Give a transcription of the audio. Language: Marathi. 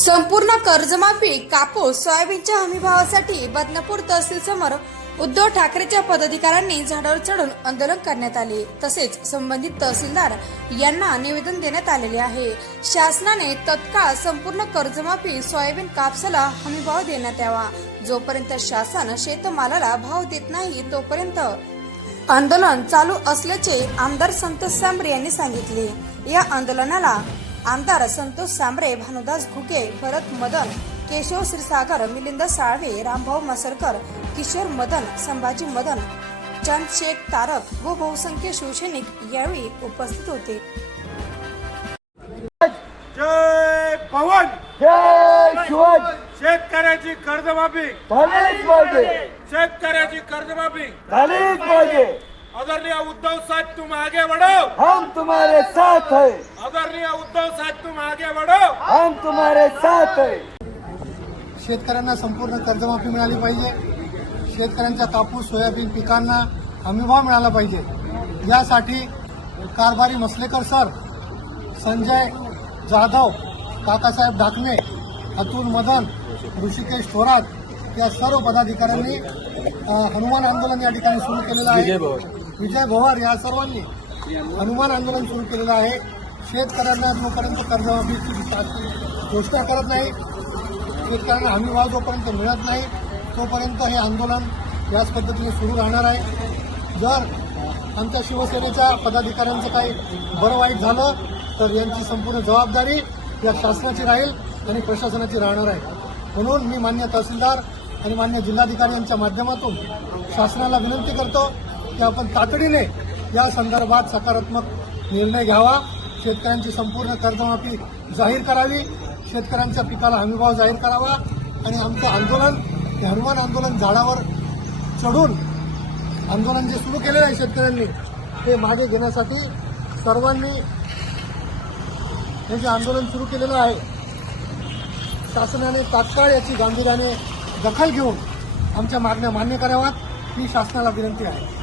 संपूर्ण कर्जमाफी कापूस सोयाबीनच्या हमीभावासाठी बदनापूर तहसील समोर उद्धव ठाकरेच्या पदाधिकाऱ्यांनी झाडावर चढून आंदोलन करण्यात आले. तसेच संबंधित तहसीलदार यांना निवेदन देण्यात आलेले आहे. शासनाने तत्काळ संपूर्ण कर्जमाफी सोयाबीन कापसाला हमीभाव देण्यात यावा. जोपर्यंत शासन शेतमालाला भाव देत नाही तोपर्यंत आंदोलन चालू असल्याचे आमदार संतोष सांबरे यांनी सांगितले. या आंदोलनाला आमदार संतोष सांबरे भानुदास घुके भरत मदन केशव क्षीरसागर मिलिंद साळवे रामभाऊ मसरकर किशोर मदन संभाजी मदन चंद शेख तारक व बहुसंख्य शिवसैनिक यावेळी उपस्थित होते. जय पवन! जय शिवाजी! शेतकऱ्याची कर्जमाफी! झालीच पाहिजे! शेतकऱ्याची कर्जमाफी! झालीच पाहिजे! आदरणीय उद्धव साहेब तुम आगे बढ़ो। हम तुम्हारे साथ है। आदरणीय उद्धव साहेब तुम आगे बढ़ो। हम तुम्हारे साथ है। शेतकऱ्यांना संपूर्ण कर्जमाफी मिळाली पाहिजे. शेतकऱ्यांच्या कापूस सोयाबीन पिकांना हमीभाव मिळाला पाहिजे. यासाठी कारभारी मसलेकर सर संजय जाधव काकासाहेब ढाकणे अतुल मदन ऋषिकेश थोरात या सर्व पदाधिकाऱ्यांनी हनुमान आंदोलन या ठिकाणी सुरू केलेलं आहे. विजय भवार. या सर्वांनी हनुमान आंदोलन सुरू केलेलं आहे. शेतकऱ्यांना जोपर्यंत कर्जमाफीची घोषणा करत नाही शेतकऱ्यांना हमी भाव जोपर्यंत मिळत नाही तोपर्यंत हे आंदोलन याच पद्धतीने सुरू राहणार आहे. जर आमच्या शिवसेनेच्या पदाधिकाऱ्यांचं काही बरं वाईट झालं तर यांची संपूर्ण जबाबदारी या शासनाची राहील आणि प्रशासनाची राहणार आहे. म्हणून मी मान्य तहसीलदार आणि मान्य जिल्हाधिकारी यांच्या माध्यमातून शासनाला विनंती करतो की आपण तातडीने या संदर्भात सकारात्मक निर्णय घ्यावा. शेतकऱ्यांची संपूर्ण कर्जमाफी जाहीर करावी. शेतकऱ्यांच्या पिकाला हमीभाव जाहीर करावा. आणि आमचं आंदोलन हे हनुमान आंदोलन झाडावर चढून आंदोलन जे सुरू केलेलं आहे शेतकऱ्यांनी ते मागे घेण्यासाठी सर्वांनी हे जे आंदोलन सुरू केलेलं आहे शासनाने तात्काळ याची गांभीर्याने दखल घेऊन आमच्या मागण्या मान्य कराव्यात ही शासनाला विनंती आहे.